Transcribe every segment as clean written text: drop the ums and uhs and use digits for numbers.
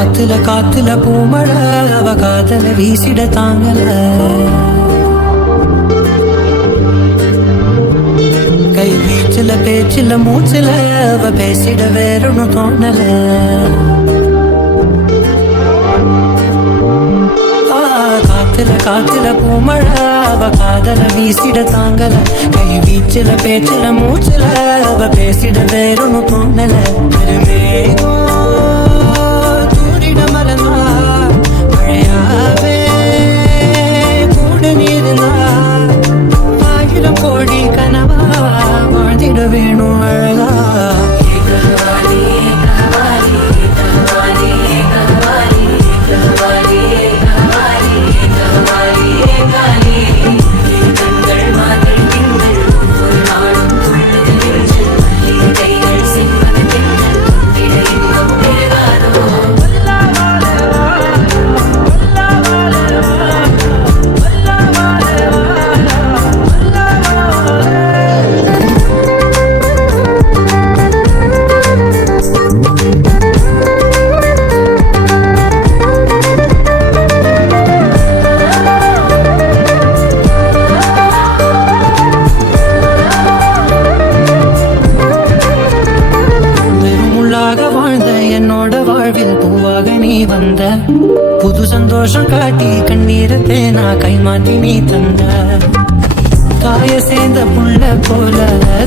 காத்துல காத்துல பூமழ அவ காதல வீசிட தாங்கல கை வீச்சுல பேச்சுல மூச்சுல அவ பேசிட வேறொன்னு தோணல காத்துல காத்துல பூமழ அவ காதல வீசிட தாங்கல கை வீச்சுல பேச்சுல மூச்சுல அவ பேசிட வேறொன்னு தோணல தூரிட மறந்தா மழையாவே கூட நீருந்தா ஆயிரம் கோடி கனவா வாழ்ந்திட வேணும் அழகா என்னோட வாழ்வில் பூவாக நீ வந்த புது சந்தோஷம் காட்டி கண்ணீரை தேனா கைமாட்டி நீ தந்த தாய சேர்ந்த புள்ள போல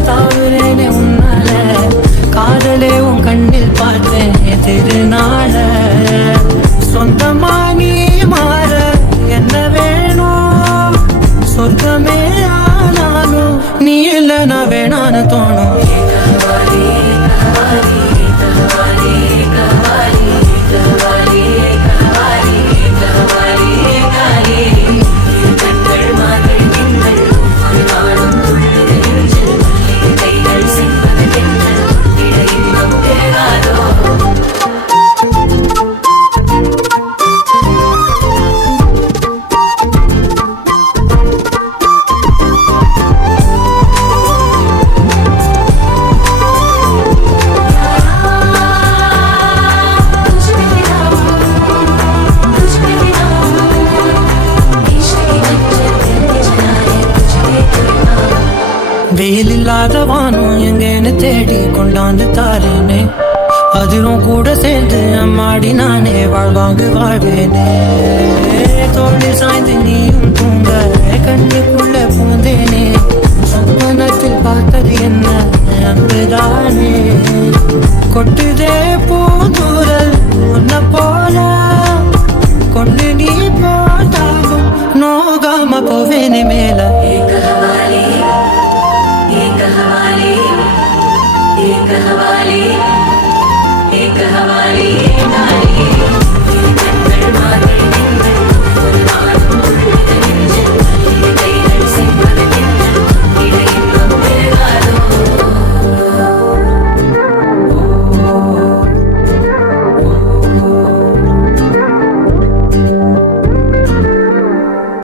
தாவுறேனே உன்னால காதலே உன் கண்ணில் பார்த்தேன் திருநாள சொந்தமா நீ மாற என்ன வேணும் சொர்க்கமே ஆனாலும் நீ இல்லைனா வேணான்னு தோணும் வெயில் இல்லாத வானம் எங்கன்னு தேடி கொண்டாந்து தாரேனே அதிலும் கூட சேர்ந்து அம்மாடி நானே வாழ்வாங்கு வாழ்வேனே தோழி சாய்ந்து நீயும் தூங்க கண்ணுக்குள்ள பூந்தேனே சொப்பனத்தில் பார்த்தது என்ன அன்புதானே கொட்டுதே பூந்தூரல் உன்ன போல கொண்டு நீ போட்டாலும் நோகாம போவேனே மேல एक हवाली